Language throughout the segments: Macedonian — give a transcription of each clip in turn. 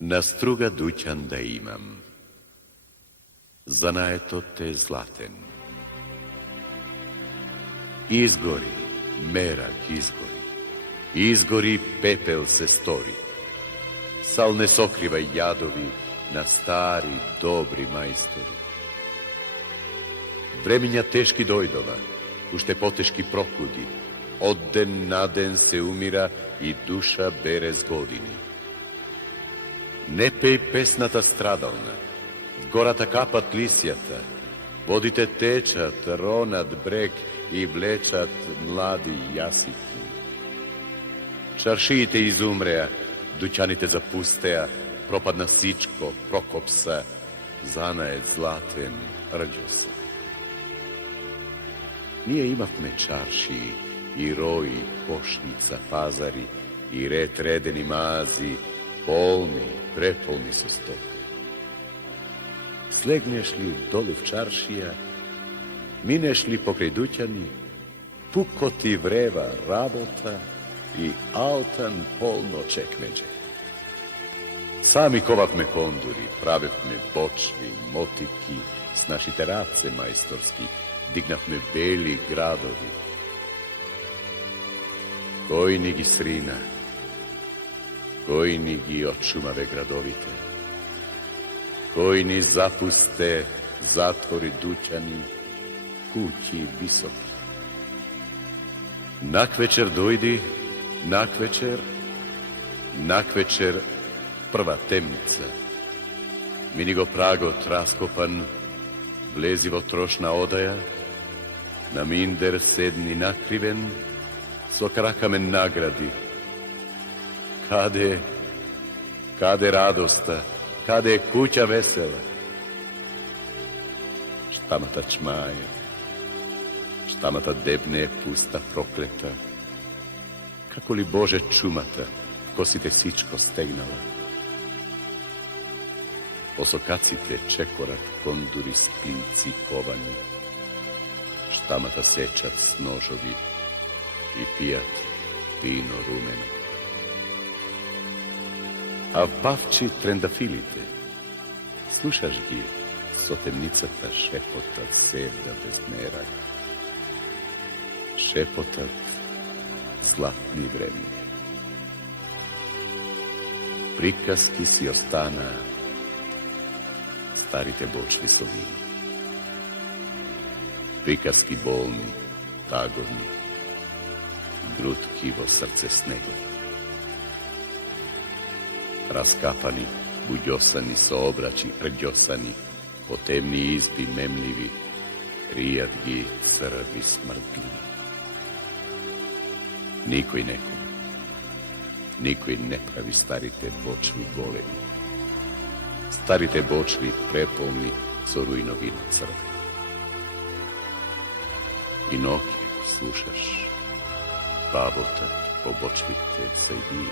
На струга дуќан да имам, занаетот е златен. Изгори, мерак изгори, изгори пепел се стори. Сал не сокривај јадови на стари, добри мајстори. Времиња тешки дојдова, уште потешки прокуди, од ден на ден се умира и душа бере с години. Не пеј песната страдална, в гората капат лисјата, водите течат, ронат брег и влечат млади јасики. Чаршиите изумреа, дуќаните запустеа, пропадна сичко, прокопса, занаед златен, рđоса. Ние имавме чаршии, и рои, кошница, пазари, и ред редени мази, полни, преполни со стока. Слегнеш ли долу в чаршија, минеш ли покрај дуќани, пуко ти врева работа и алтан полно чекмеđe. Сами ковавме кондури, правевме бочви, мотики, с нашите раце мајсторски, дигнавме бели градови. Кој ни ги срина, кој ни ги очумаве градовите, кој ни запусте затвори дуќани, куќи високи. Наквечер дојди, наквечер прва темница. Мини го прагот раскопан, влези во трошна одаја, на миндер седни накривен, со кракамен награди. Каде радоста, каде куќа весела? Штамата чмаја, штамата дебне пуста проклета. Како ли Боже чумата, косите сичко стегнала? Посокаците чекорат кондури с клинци ковани. Штамата сечат с ножови и пијат вино румено. А в бавчи трендафилите, слушаш ги, со темницата шепотат седа без мерак. Шепотат златни времиња. Приказки си остана старите бочви со вино. Приказки болни, таговни, грудки во срце снегови. Раскапани, буѓосани со обрачи рđосани, по темни изби мемливи, ријат ги црви смртливи. Никој не прави старите бочви големи. Старите бочви преполни со рујновино црве. И ноќе слушаш, баботат по бочвите се иди.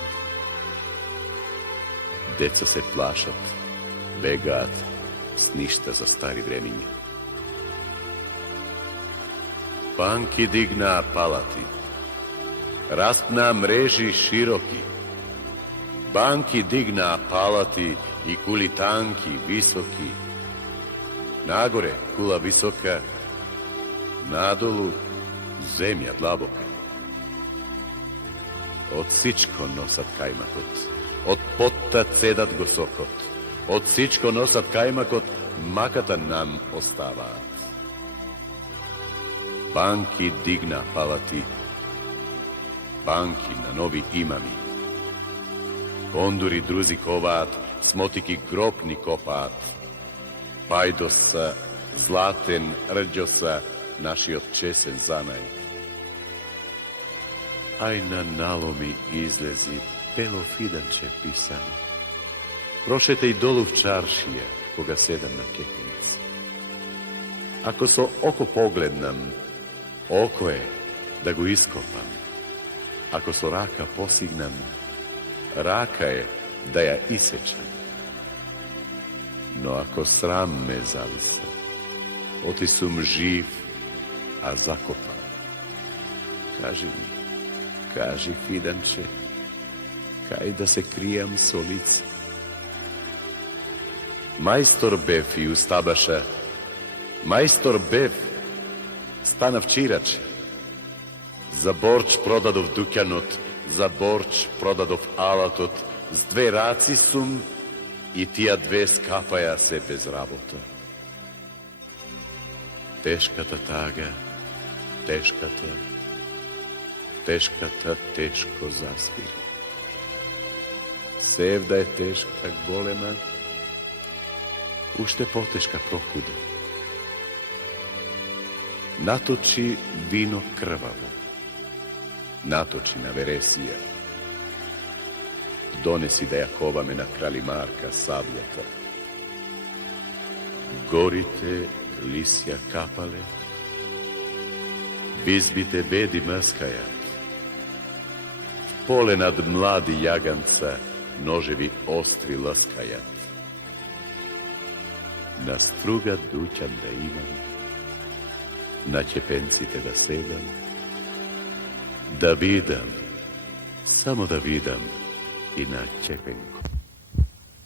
Деца се плашат, бегаат с ништа за стари времиња. Банки дигнаа палати, распнаа мрежи широки. Банки дигнаа палати и кули танки, високи. Нагоре кула висока, надолу земја длабока. Од сичко носат кајмакот, од потта цедат го сокот, од сичко носат кајмакот, маката нам оставаат. Банки дигна палати, банки на нови имами. Кондури друзи коваат, смотики гробни копаат. Пајдоса, златен, рđоса, нашиот чесен занајот. Ај на наломи излези бело фиданче писано. Прошете и долу в чаршија, кога седам на кепеница. Ако со око погледнам, око е да го ископам. Ако со рака посигнам, рака е да ја исечам. Но ако срам ме зависа, оти сум жив, а закопан. Кажи ми, кажи, фиданче, кај да се кријам со лице? Мајстор бев и устабаша, мајстор бев, станав чирачи. За борч продадов дуќанот, за борч продадов алатот, с 2 раци сум и тија 2 скапаја се без работа. Тешката тага, тешката тешко заспира. Севда е тешка голема, уште потешка прокуда. Наточи вино крваво, наточи на вересија, донеси да ја коваме на крали Марка саблјата. Горите лисја капале, бизбите беди мрскајат, в поле над млади јаганца ножеви остри ласкајат. На струга дуќан да имам, на ќепенците да седам, да видам, само да видам и на ќепенко.